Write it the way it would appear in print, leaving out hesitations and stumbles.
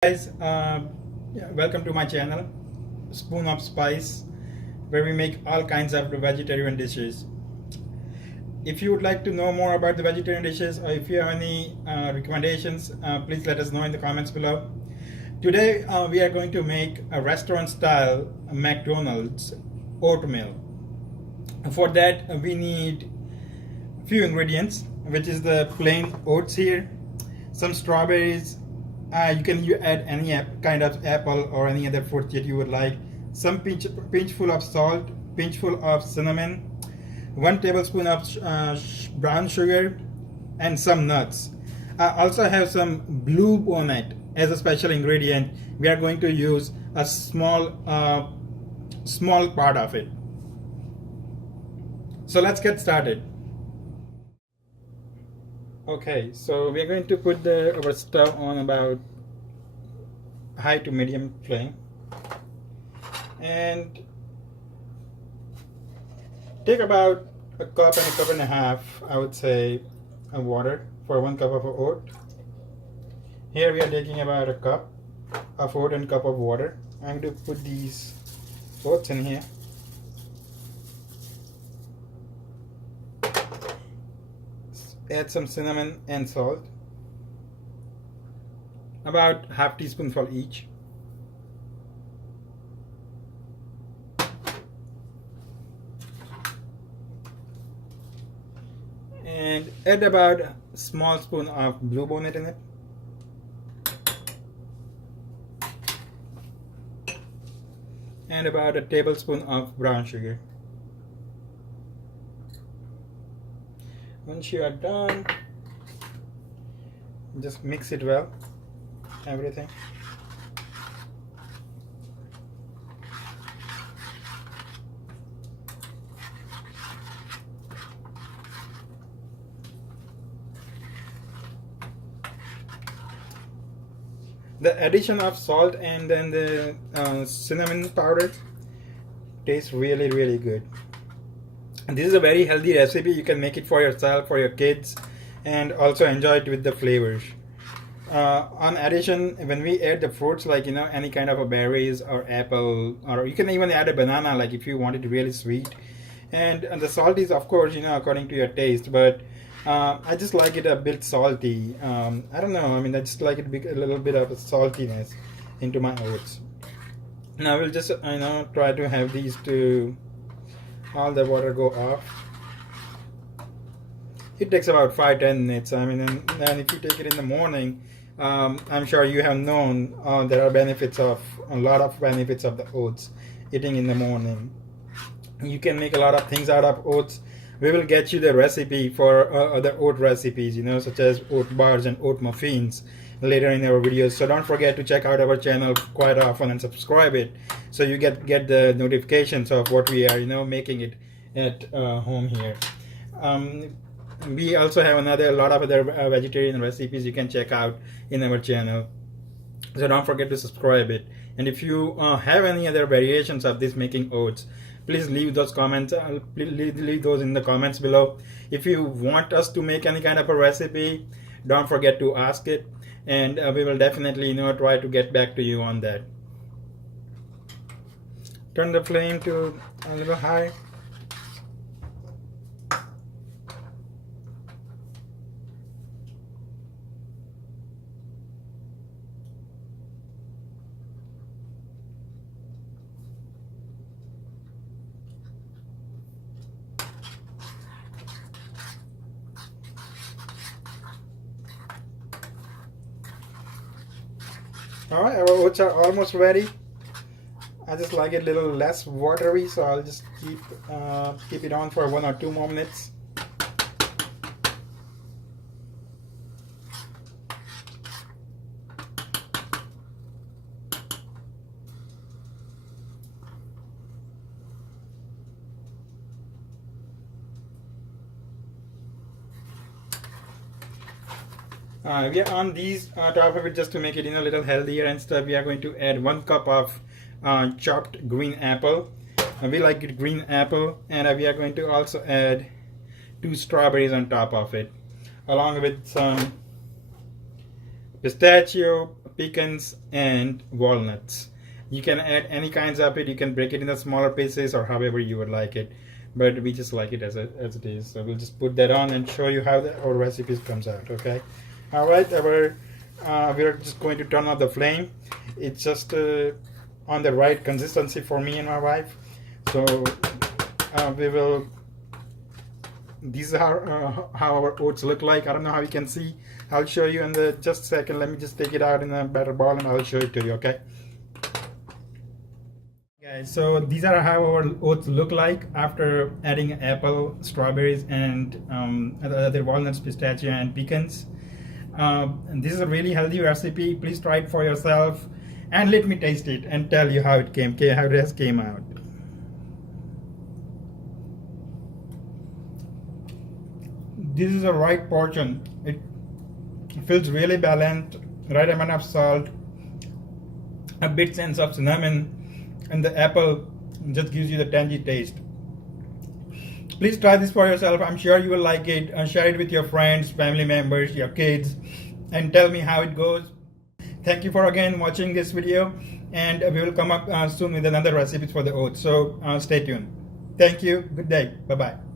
Guys, yeah, welcome to my channel Spoon of Spice, where we make all kinds of vegetarian dishes. If you would like to know more about the vegetarian dishes, or if you have any recommendations, please let us know in the comments below. Today we are going to make a restaurant style McDonald's oatmeal. For that we need a few ingredients, which is the plain oats here, some strawberries. You can add any kind of apple or any other fruit that you would like. Some pinchful of salt, pinchful of cinnamon, 1 tablespoon of brown sugar, and some nuts. I also have some blue bonnet as a special ingredient. We are going to use a small part of it. So let's get started. Okay, so we are going to put our stove on about high to medium flame and take about a cup and a cup and a half, I would say, of water for 1 cup of oat. Here we are taking about a cup of oat and cup of water. I'm going to put these oats in here. Add some cinnamon and salt, about half teaspoonful each. And add about a small spoon of blue bonnet in it. And about a tablespoon of brown sugar. Once you are done, just mix it well, everything. The addition of salt and then the cinnamon powder tastes really good. And this is a very healthy recipe. You can make it for yourself, for your kids, and also enjoy it with the flavors. On addition, when we add the fruits, like any kind of a berries or apple, or you can even add a banana, like if you want it really sweet. And the salt is, of course, according to your taste, but I just like it a bit salty. I don't know, I mean, I just like it a little bit of a saltiness into my oats. Now we'll just try to have these to all the water go off. It takes about 5-10 minutes. I mean, and if you take it in the morning, I'm sure you have known there are a lot of benefits of the oats eating in the morning. You can make a lot of things out of oats. We will get you the recipe for other oat recipes, such as oat bars and oat muffins later in our videos. So don't forget to check out our channel quite often and subscribe it, so you get the notifications of what we are making it at home here. We also have a lot of other vegetarian recipes you can check out in our channel, so don't forget to subscribe it. And if you have any other variations of this making oats, please leave those comments. Leave those in the comments below. If you want us to make any kind of a recipe, don't forget to ask it, and we will definitely try to get back to you on that. Turn the flame to a little high. Alright, our oats are almost ready. I just like it a little less watery, so I'll just keep it on for 1 or 2 more minutes. We are on these top of it just to make it a little healthier and stuff. We are going to add 1 cup of chopped green apple. We like it green apple, and we are going to also add 2 strawberries on top of it, along with some pistachio, pecans and walnuts. You can add any kinds of it. You can break it into smaller pieces or however you would like it, but we just like it as it is. So we'll just put that on and show you how our recipe comes out. Okay. All right. We're just going to turn off the flame. It's just on the right consistency for me and my wife. So we will. These are how our oats look like. I don't know how you can see. I'll show you in just a second. Let me just take it out in a better bowl and I'll show it to you. Okay. Guys, so these are how our oats look like after adding apple, strawberries, and other walnuts, pistachio, and pecans. And this is a really healthy recipe. Please try it for yourself and let me taste it and tell you how it has came out. This is the right portion. It feels really balanced, right amount of salt, a bit sense of cinnamon, and the apple just gives you the tangy taste. Please try this for yourself. I'm sure you will like it. Share it with your friends, family members, your kids, and tell me how it goes. Thank you for again watching this video, and we will come up soon with another recipe for the oats. So stay tuned. Thank you. Good day. Bye bye.